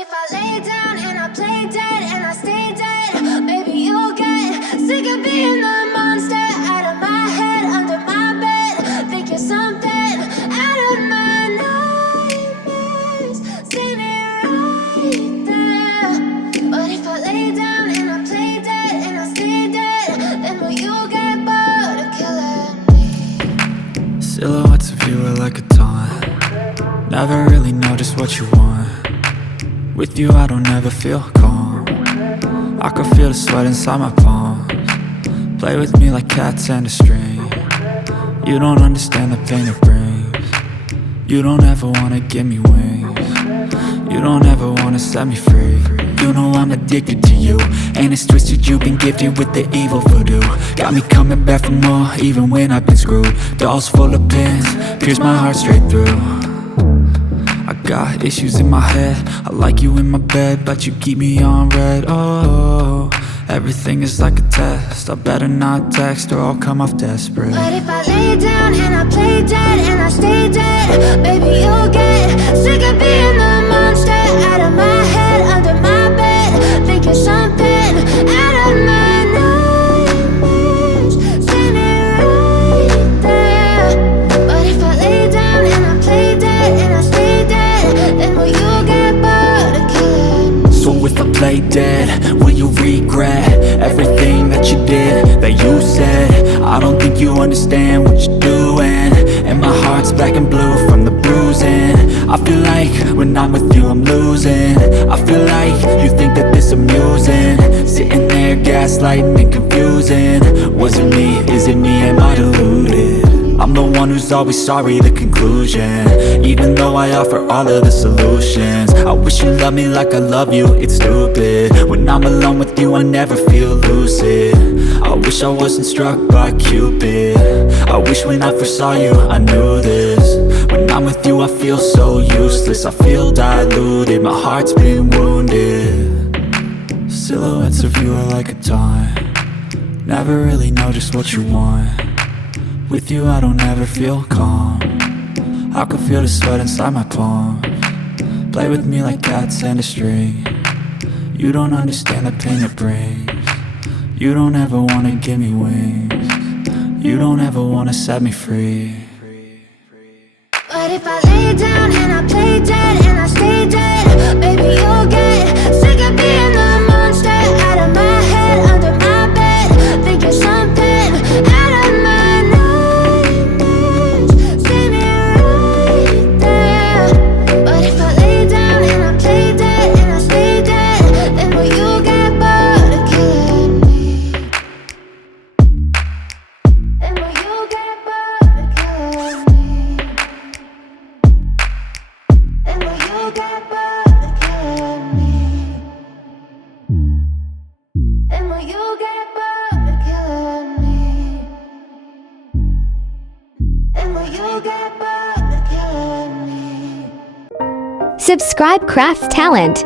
if I lay down and I play dead and I stay dead, maybe you'll get sick of being the monster out of my head, under my bed. Think you're something out of my nightmares, standing right there. But if I lay down and I play dead and I stay dead, then will you get bored of killing me? Silhouettes of you are like a taunt. Never really know just what you want. With you I don't ever feel calm. I can feel the sweat inside my palms. Play with me like cats and a string. You don't understand the pain it brings. You don't ever wanna give me wings. You don't ever wanna set me free. You know I'm addicted to you, and it's twisted, you've been gifted with the evil voodoo. Got me coming back for more, even when I've been screwed. Dolls full of pins, pierce my heart straight through. I got issues in my head, I like you in my bed, but you keep me on red. Oh, everything is like a test, I better not text or I'll come off desperate. But if I lay down and I play dead and I stay dead, baby you'll get sick of being the monster out of my head, under my bed. Think you're something out of my nightmares, standing right there. But if I lay down and I play dead and I stay dead, then will you get bored of killing me? So if I play dead, will you regret everything that you did, that you said? I don't think you understand what you're doing, and my heart's black and blue from the bruising. I feel like when I'm with you I'm losing. I feel like you think that this amusing, sitting there gaslighting and confusing. Was it me? Is it me? Am I deluded? I'm the one who's always sorry, the conclusion, even though I offer all of the solutions. I wish you loved me like I love you, it's stupid. When I'm alone with you I never feel lucid. I wish I wasn't struck by Cupid. I wish when I first saw you I knew this. When I'm with you I feel so useless, I feel diluted, my heart's been wounded. Silhouettes of you are like a taunt. Never really know just what you want. With you I don't ever feel calm. I can feel the sweat inside my palms. Play with me like cats and a string. You don't understand the pain it brings. You don't ever wanna give me wings. You don't ever wanna set me free. But if I lay down and I play dead and I stay dead, baby you'll get sick of being the monster out of my head, under my bed. Think you're something out of my nightmares, standing right there. But if I lay down and I play dead and I stay dead, then will you get bored of killing me? Then will you get bored of killing me? And will you get bored of killing me? And will you get bored of killing me? And will you get bored of killing me? Subscribe Craft Talent.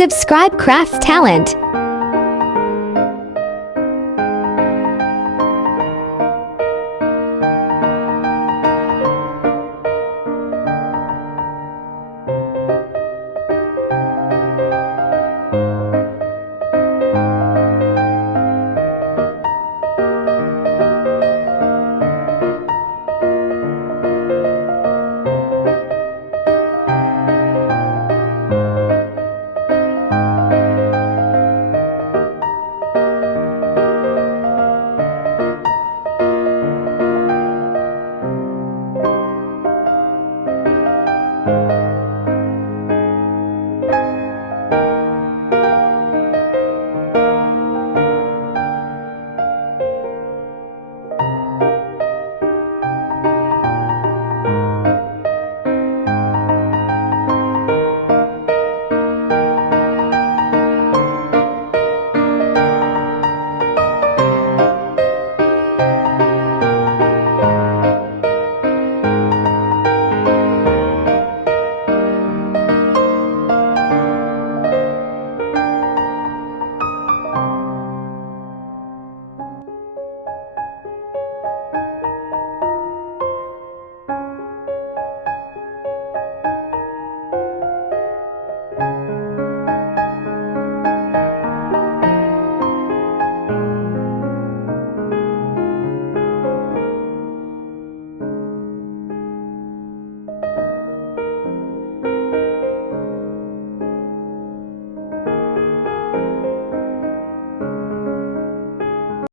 Subscribe Craft Talent.